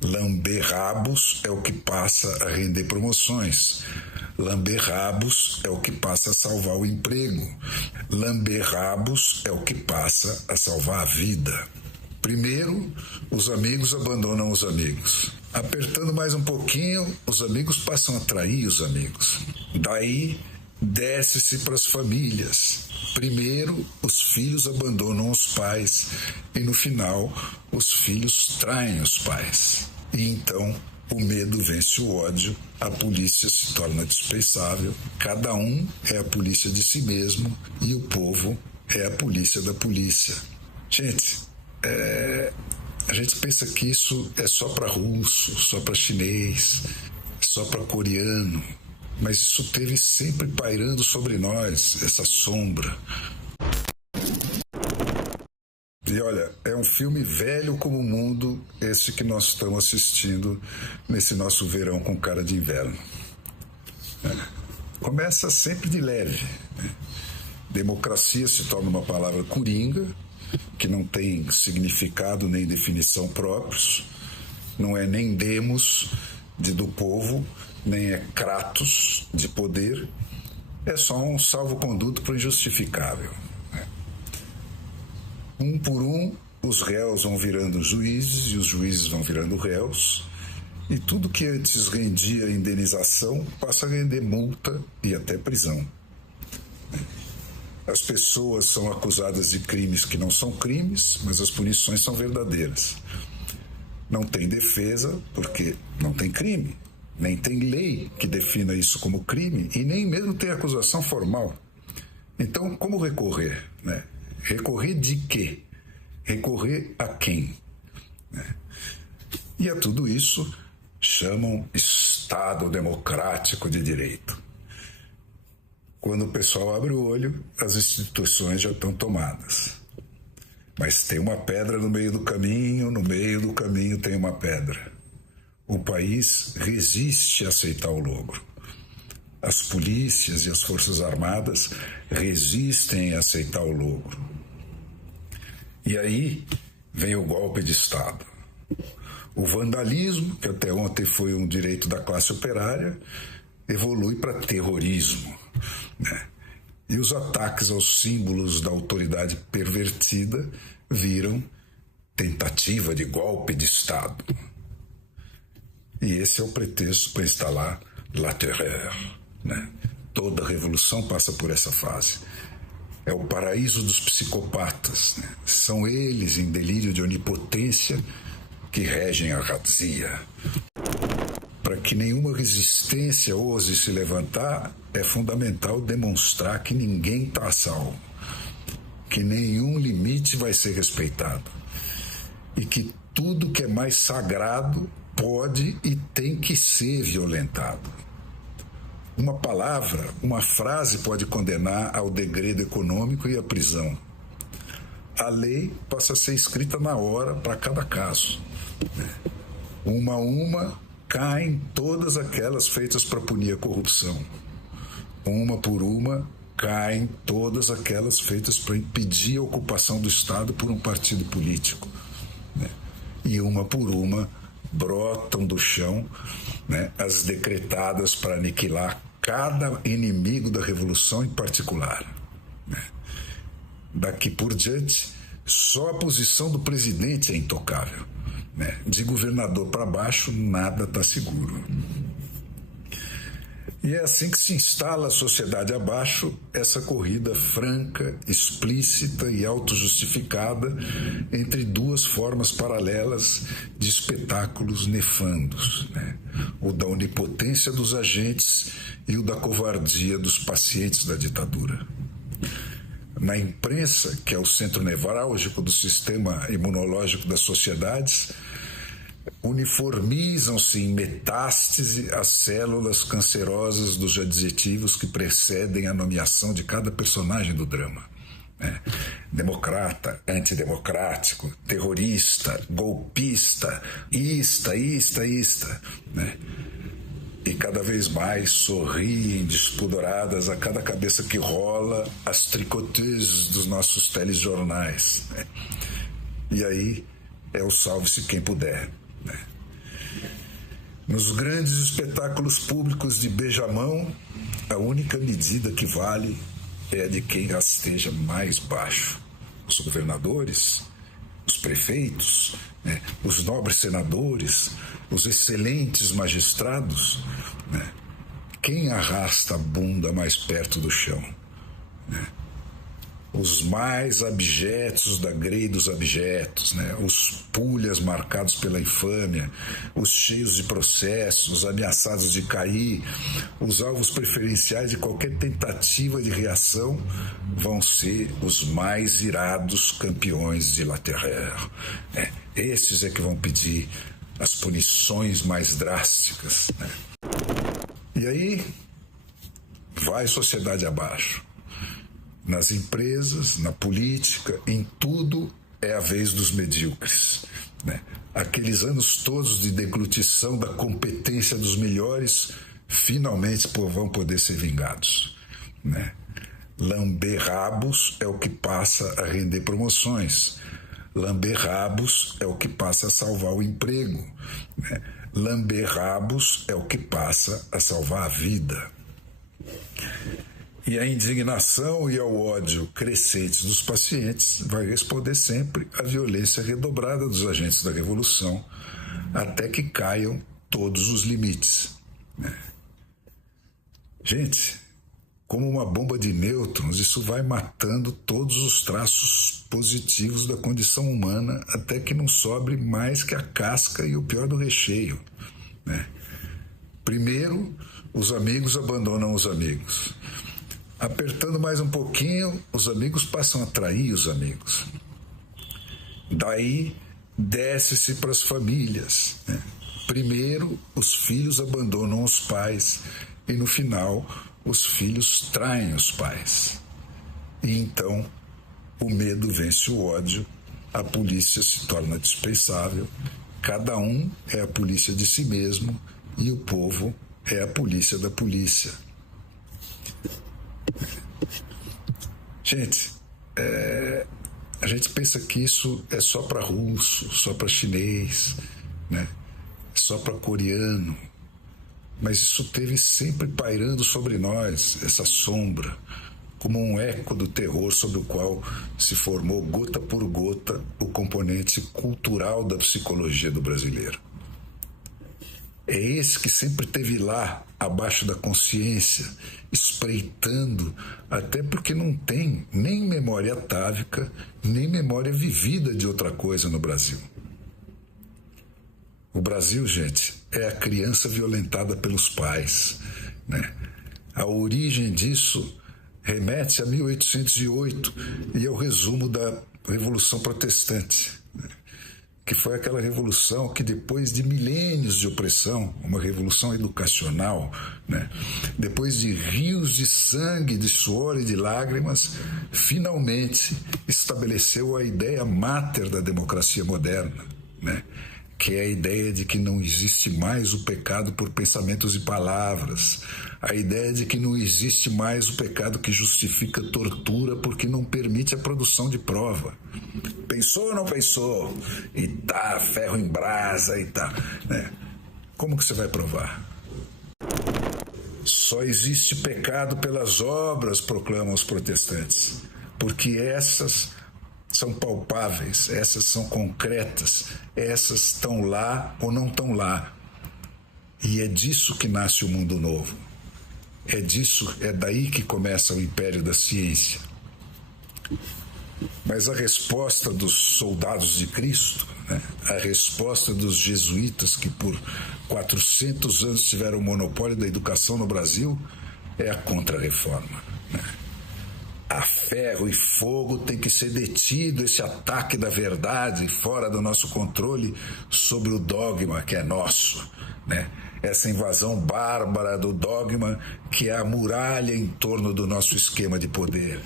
Lamber rabos é o que passa a render promoções. Lamber rabos é o que passa a salvar o emprego. Lamber rabos é o que passa a salvar a vida. Primeiro, os amigos abandonam os amigos. Apertando mais um pouquinho, os amigos passam a trair os amigos. Daí, desce-se para as famílias. Primeiro, os filhos abandonam os pais e, no final, os filhos traem os pais. E então, o medo vence o ódio, a polícia se torna dispensável, cada um é a polícia de si mesmo e o povo é a polícia da polícia. Gente, a gente pensa que isso é só para russo, só para chinês, só para coreano, mas isso teve sempre pairando sobre nós, essa sombra. E olha, é um filme velho como o mundo, esse que nós estamos assistindo nesse nosso verão com cara de inverno. Começa sempre de leve. Democracia se torna uma palavra coringa, que não tem significado nem definição próprios, não é nem demos do povo, nem é kratos de poder, é só um salvo-conduto para o injustificável. Um por um, os réus vão virando juízes e os juízes vão virando réus, e tudo que antes rendia indenização passa a render multa e até prisão. As pessoas são acusadas de crimes que não são crimes, mas as punições são verdadeiras. Não tem defesa porque não tem crime, nem tem lei que defina isso como crime e nem mesmo tem acusação formal. Então, como recorrer? Recorrer de quê? Recorrer a quem? E a tudo isso chamam Estado Democrático de Direito. Quando o pessoal abre o olho, as instituições já estão tomadas. Mas tem uma pedra no meio do caminho tem uma pedra. O país resiste a aceitar o logro. As polícias e as forças armadas resistem a aceitar o logro. E aí vem o golpe de Estado. O vandalismo, que até ontem foi um direito da classe operária, evolui para terrorismo. E os ataques aos símbolos da autoridade pervertida viram tentativa de golpe de Estado. E esse é o pretexto para instalar la terreur. Toda revolução passa por essa fase. É o paraíso dos psicopatas. São eles, em delírio de onipotência, que regem a razia. Para que nenhuma resistência ouse se levantar, é fundamental demonstrar que ninguém está a salvo, que nenhum limite vai ser respeitado e que tudo que é mais sagrado pode e tem que ser violentado. Uma palavra, uma frase pode condenar ao degredo econômico e à prisão. A lei passa a ser escrita na hora para cada caso. Uma a uma, caem todas aquelas feitas para punir a corrupção. Uma por uma, caem todas aquelas feitas para impedir a ocupação do Estado por um partido político. E uma por uma, brotam do chão as decretadas para aniquilar cada inimigo da revolução em particular. Daqui por diante, só a posição do presidente é intocável. De governador para baixo, nada está seguro. E é assim que se instala a sociedade abaixo, essa corrida franca, explícita e autojustificada entre duas formas paralelas de espetáculos nefandos, o da onipotência dos agentes e o da covardia dos pacientes da ditadura. Na imprensa, que é o centro nevrálgico do sistema imunológico das sociedades, uniformizam-se em metástase as células cancerosas dos adjetivos que precedem a nomeação de cada personagem do drama. Democrata, antidemocrático, terrorista, golpista, ista. E cada vez mais sorriem despudoradas a cada cabeça que rola as tricoteuses dos nossos telejornais. E aí é o salve-se quem puder. Nos grandes espetáculos públicos de beijamão, a única medida que vale é a de quem rasteja mais baixo. Os governadores, os prefeitos, né, os nobres senadores, os excelentes magistrados, né, quem arrasta a bunda mais perto do chão? Né? Os mais abjetos da grei dos abjetos, né? Os pulhas marcados pela infâmia, os cheios de processos, os ameaçados de cair, os alvos preferenciais de qualquer tentativa de reação vão ser os mais irados campeões de la terreur. Né? Esses é que vão pedir as punições mais drásticas. Né? E aí vai sociedade abaixo. Nas empresas, na política, em tudo é a vez dos medíocres. Né? Aqueles anos todos de deglutição da competência dos melhores finalmente vão poder ser vingados. Né? Lamber rabos é o que passa a render promoções. Lamber rabos é o que passa a salvar o emprego. Né? Lamber rabos é o que passa a salvar a vida. E a indignação e ao ódio crescentes dos pacientes vai responder sempre à violência redobrada dos agentes da revolução, até que caiam todos os limites. Gente, como uma bomba de nêutrons, isso vai matando todos os traços positivos da condição humana, até que não sobre mais que a casca e o pior do recheio. Primeiro, os amigos abandonam os amigos. Apertando mais um pouquinho, os amigos passam a trair os amigos. Daí, desce-se para as famílias. Primeiro, os filhos abandonam os pais e, no final, os filhos traem os pais. E então, o medo vence o ódio, a polícia se torna dispensável, cada um é a polícia de si mesmo e o povo é a polícia da polícia. Gente, a gente pensa que isso é só para russo, só para chinês, né? Só para coreano, mas isso teve sempre pairando sobre nós, essa sombra, como um eco do terror sobre o qual se formou gota por gota o componente cultural da psicologia do brasileiro. É esse que sempre esteve lá, abaixo da consciência, espreitando, até porque não tem nem memória atávica, nem memória vivida de outra coisa no Brasil. O Brasil, gente, é a criança violentada pelos pais. Né? A origem disso remete a 1808 e ao resumo da Revolução Protestante, que foi aquela revolução que, depois de milênios de opressão, uma revolução educacional, né? Depois de rios de sangue, de suor e de lágrimas, finalmente estabeleceu a ideia máter da democracia moderna, né? Que é a ideia de que não existe mais o pecado por pensamentos e palavras, a ideia de que não existe mais o pecado que justifica tortura porque não permite a produção de prova. Pensou ou não pensou? E tá, ferro em brasa e tá. Né? Como que você vai provar? Só existe pecado pelas obras, proclamam os protestantes, porque essas são palpáveis, essas são concretas, essas estão lá ou não estão lá. E é disso que nasce o mundo novo. É daí que começa o império da ciência. Mas a resposta dos soldados de Cristo, né, a resposta dos jesuítas que por 400 anos tiveram o monopólio da educação no Brasil, é a contra-reforma. Né? A ferro e fogo tem que ser detido esse ataque da verdade fora do nosso controle sobre o dogma que é nosso, né? Essa invasão bárbara do dogma que é a muralha em torno do nosso esquema de poder.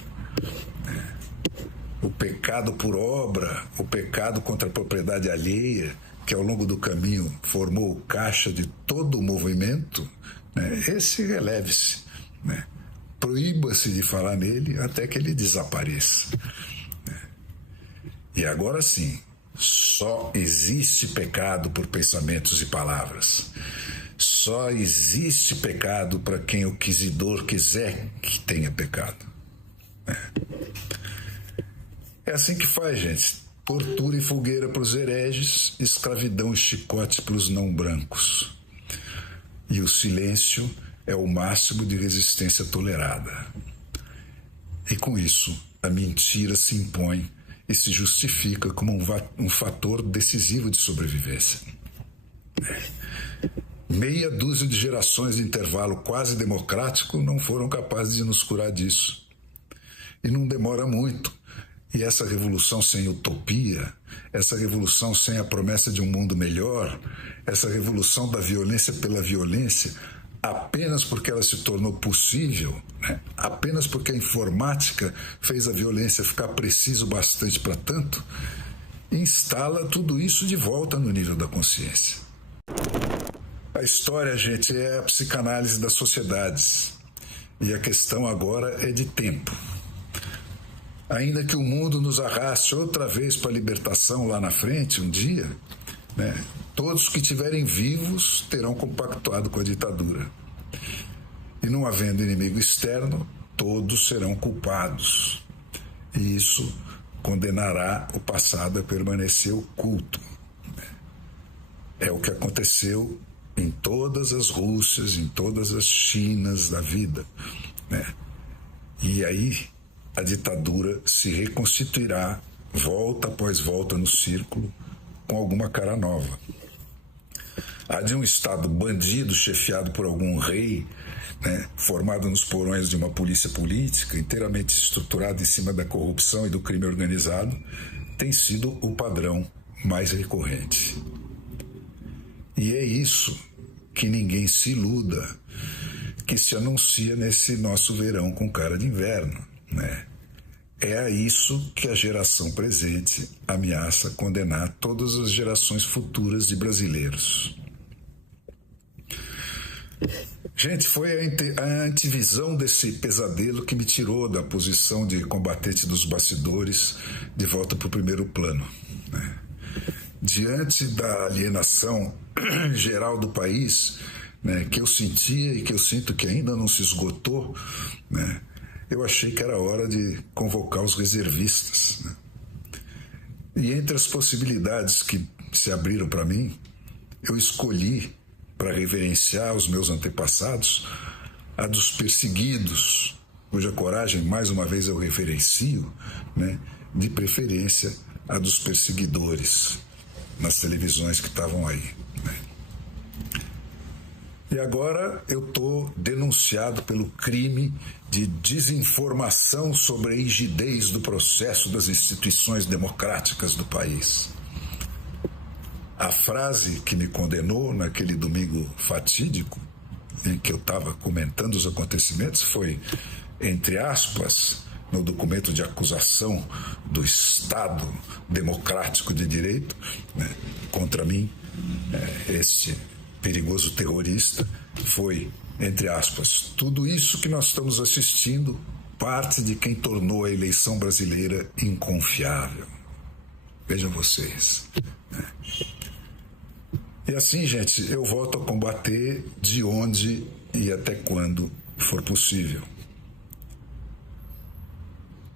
O pecado por obra, o pecado contra a propriedade alheia, que ao longo do caminho formou o caixa de todo o movimento, né? Esse releve-se, né? Proíba-se de falar nele até que ele desapareça. E agora sim, só existe pecado por pensamentos e palavras. só existe pecado para quem o inquisidor quiser que tenha pecado. É assim que faz, gente. Tortura e fogueira para os hereges, escravidão e chicote para os não brancos. E o silêncio é o máximo de resistência tolerada. E com isso, a mentira se impõe e se justifica como um fator decisivo de sobrevivência. Meia dúzia de gerações de intervalo quase democrático não foram capazes de nos curar disso. E não demora muito. E essa revolução sem utopia, essa revolução sem a promessa de um mundo melhor, essa revolução da violência pela violência, apenas porque ela se tornou possível, apenas porque a informática fez a violência ficar preciso bastante para tanto, instala tudo isso de volta no nível da consciência. A história, gente, é a psicanálise das sociedades. E a questão agora é de tempo. Ainda que o mundo nos arraste outra vez para a libertação lá na frente, um dia, todos que estiverem vivos terão compactuado com a ditadura. E não havendo inimigo externo, todos serão culpados. E isso condenará o passado a permanecer oculto. É o que aconteceu em todas as Rússias, em todas as Chinas da vida. E aí a ditadura se reconstituirá, volta após volta no círculo, com alguma cara nova. A de um Estado bandido, chefiado por algum rei, formado nos porões de uma polícia política, inteiramente estruturada em cima da corrupção e do crime organizado, tem sido o padrão mais recorrente. E é isso que ninguém se iluda, que se anuncia nesse nosso verão com cara de inverno. É a isso que a geração presente ameaça condenar todas as gerações futuras de brasileiros. Gente, foi a antivisão desse pesadelo que me tirou da posição de combatente dos bastidores de volta para o primeiro plano. Diante da alienação geral do país, que eu sentia e que eu sinto que ainda não se esgotou, eu achei que era hora de convocar os reservistas. E entre as possibilidades que se abriram para mim, eu escolhi, para reverenciar os meus antepassados, a dos perseguidos, cuja coragem, mais uma vez, eu reverencio, de preferência a dos perseguidores, nas televisões que estavam aí. E agora eu estou denunciado pelo crime de desinformação sobre a rigidez do processo das instituições democráticas do país. A frase que me condenou naquele domingo fatídico, em que eu estava comentando os acontecimentos, foi, entre aspas, no documento de acusação do Estado Democrático de Direito, contra mim, este perigoso terrorista, foi, entre aspas, tudo isso que nós estamos assistindo parte de quem tornou a eleição brasileira inconfiável. Vejam vocês. E assim, gente, eu volto a combater de onde e até quando for possível.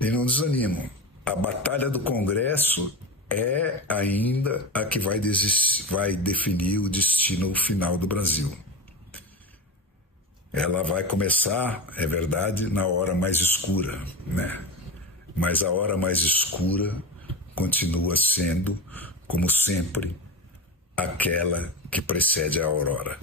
E não desanimo. A batalha do Congresso é ainda a que vai definir o destino final do Brasil. Ela vai começar, é verdade, na hora mais escura, Mas a hora mais escura continua sendo, como sempre, aquela que precede a aurora.